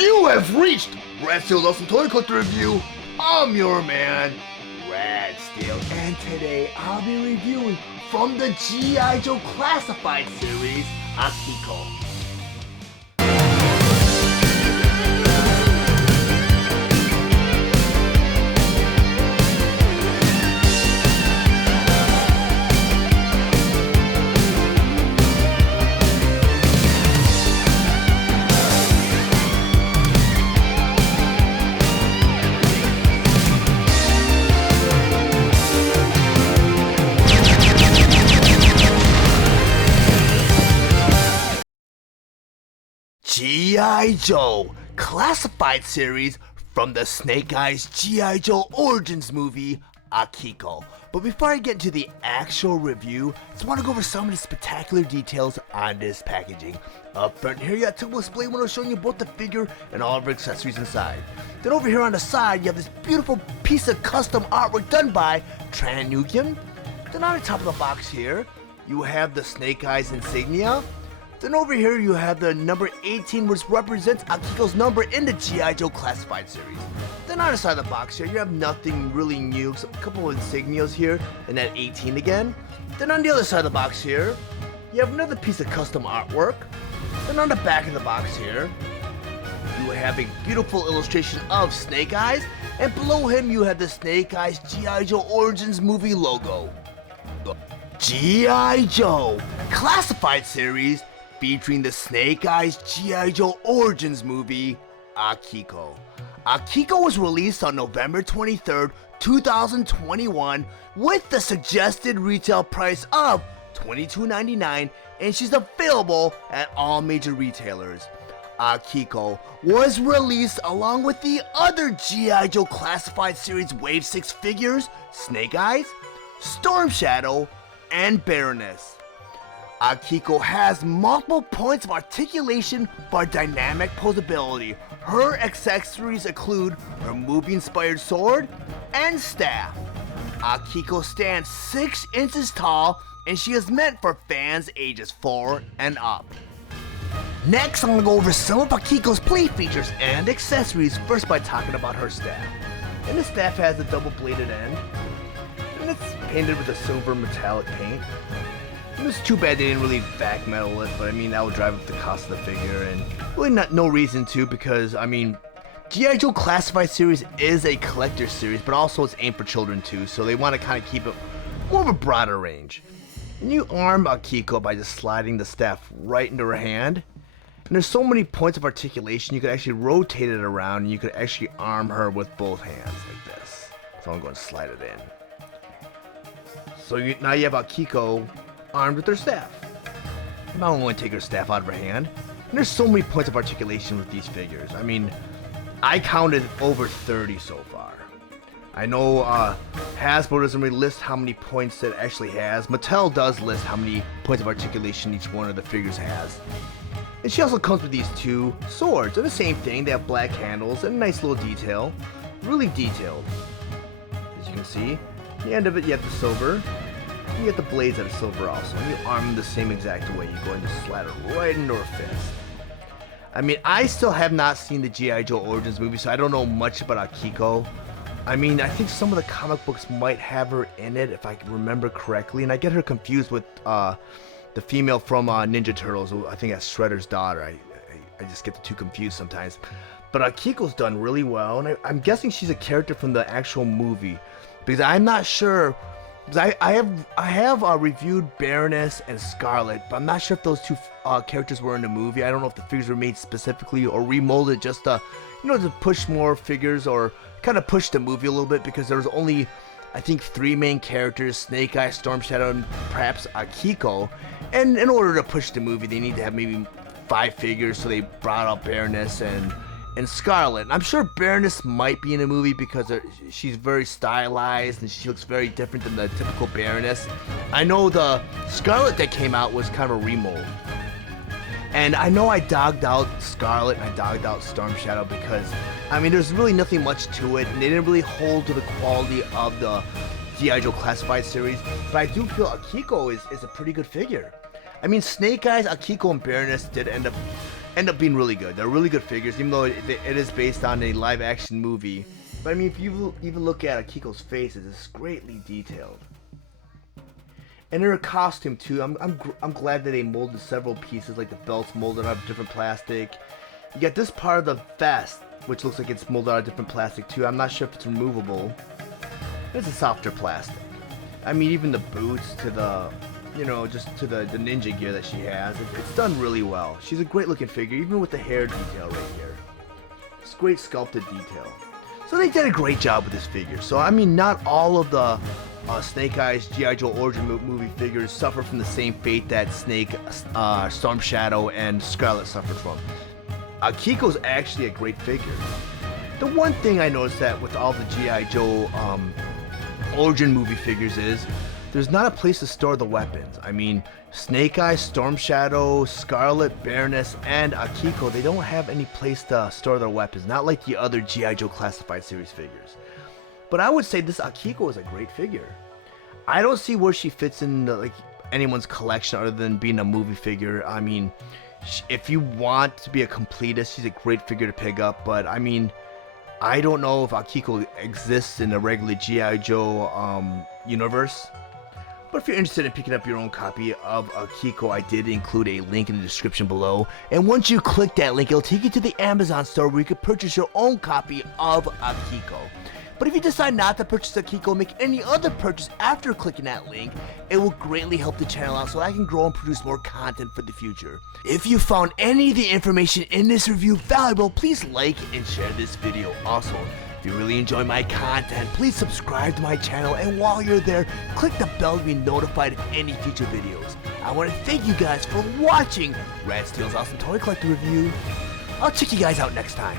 You have reached Red Steele's Awesome Toy Collector Review. I'm your man, Red Steele, and today I'll be reviewing from the G.I. Joe Classified Series Akiko. G.I. Joe Classified Series from the Snake Eyes G.I. Joe Origins movie, Akiko. But before I get into the actual review, I just want to go over some of the spectacular details on this packaging. Up front here, you got a typical display window showing you both the figure and all of her accessories inside. Then over here on the side, you have this beautiful piece of custom artwork done by Tran Nguyen. Then on the top of the box here, you have the Snake Eyes insignia. Then over here you have the number 18, which represents Akiko's number in the G.I. Joe Classified Series. Then on the side of the box here, you have nothing really new, so a couple of insignias here, and that 18 again. Then on the other side of the box here, you have another piece of custom artwork. Then on the back of the box here, you have a beautiful illustration of Snake Eyes, and below him you have the Snake Eyes G.I. Joe Origins movie logo. The G.I. Joe Classified Series featuring the Snake Eyes G.I. Joe Origins movie, Akiko. Akiko was released on November 23rd, 2021 with the suggested retail price of $22.99, and she's available at all major retailers. Akiko was released along with the other G.I. Joe Classified Series Wave 6 figures, Snake Eyes, Storm Shadow, and Baroness. Akiko has multiple points of articulation for dynamic posability. Her accessories include her movie-inspired sword and staff. Akiko stands 6 inches tall, and she is meant for fans ages 4 and up. Next, I'm going to go over some of Akiko's play features and accessories, first by talking about her staff. And the staff has a double-bladed end, and it's painted with a silver metallic paint. It's too bad they didn't really back metal it, but I mean, that would drive up the cost of the figure, and really no reason to, because I mean, G.I. Joe Classified Series is a collector series, but also it's aimed for children too, so they want to kind of keep it more of a broader range. And you arm Akiko by just sliding the staff right into her hand, and there's so many points of articulation, you could actually rotate it around, and you could actually arm her with both hands like this. So I'm going to slide it in. So now you have Akiko armed with her staff. Now I'm going to take her staff out of her hand. And there's so many points of articulation with these figures. I mean, I counted over 30 so far. I know Hasbro doesn't really list how many points it actually has. Mattel does list how many points of articulation each one of the figures has. And she also comes with these 2 swords. They're the same thing. They have black handles and a nice little detail. Really detailed. As you can see, the end of it you have the silver. You get the blades that are silver also, and you arm them the same exact way. You're going to slide it right into her fist. I mean, I still have not seen the G.I. Joe Origins movie, so I don't know much about Akiko. I mean, I think some of the comic books might have her in it, if I can remember correctly, and I get her confused with the female from Ninja Turtles, who I think that's Shredder's daughter. I just get the two confused sometimes. But Akiko's done really well, and I'm guessing she's a character from the actual movie, because I'm not sure. I have reviewed Baroness and Scarlet, but I'm not sure if those 2 characters were in the movie. I don't know if the figures were made specifically or remolded just to, to push more figures or kind of push the movie a little bit, because there was only, I think, 3 main characters: Snake Eyes, Storm Shadow, and perhaps Akiko. And in order to push the movie, they need to have maybe 5 figures, so they brought out Baroness and Scarlet. I'm sure Baroness might be in the movie because she's very stylized and she looks very different than the typical Baroness. I know the Scarlet that came out was kind of a remold. And I know I dogged out Scarlet and I dogged out Storm Shadow because, I mean, there's really nothing much to it, and they didn't really hold to the quality of the G.I. Joe Classified series. But I do feel Akiko is a pretty good figure. I mean, Snake Eyes, Akiko, and Baroness did end up end up being really good. They're really good figures, even though it is based on a live action movie. But I mean, if you even look at Akiko's face, it's greatly detailed. And her costume too. I'm glad that they molded several pieces, like the belts molded out of different plastic. You got this part of the vest, which looks like it's molded out of different plastic too. I'm not sure if it's removable. It's a softer plastic. I mean, even the boots to the, just to the ninja gear that she has, it's done really well. She's a great looking figure, even with the hair detail right here. It's great sculpted detail. So they did a great job with this figure. So I mean, not all of the Snake Eyes G.I. Joe Origin movie figures suffer from the same fate that Snake, Storm Shadow, and Scarlet suffered from. Akiko's actually a great figure. The one thing I noticed that with all the G.I. Joe Origin movie figures is there's not a place to store the weapons. I mean, Snake Eyes, Storm Shadow, Scarlet, Baroness, and Akiko, they don't have any place to store their weapons, not like the other G.I. Joe Classified Series figures. But I would say this Akiko is a great figure. I don't see where she fits in anyone's collection other than being a movie figure. I mean, if you want to be a completist, she's a great figure to pick up, but I mean, I don't know if Akiko exists in the regular G.I. Joe universe. But if you're interested in picking up your own copy of Akiko, I did include a link in the description below. And once you click that link, it'll take you to the Amazon store where you can purchase your own copy of Akiko. But if you decide not to purchase Akiko and make any other purchase after clicking that link, it will greatly help the channel out so I can grow and produce more content for the future. If you found any of the information in this review valuable, please like and share this video. Also, if you really enjoy my content, please subscribe to my channel, and while you're there, click the bell to be notified of any future videos. I want to thank you guys for watching Steele's Awesome Toy Collector Review. I'll check you guys out next time.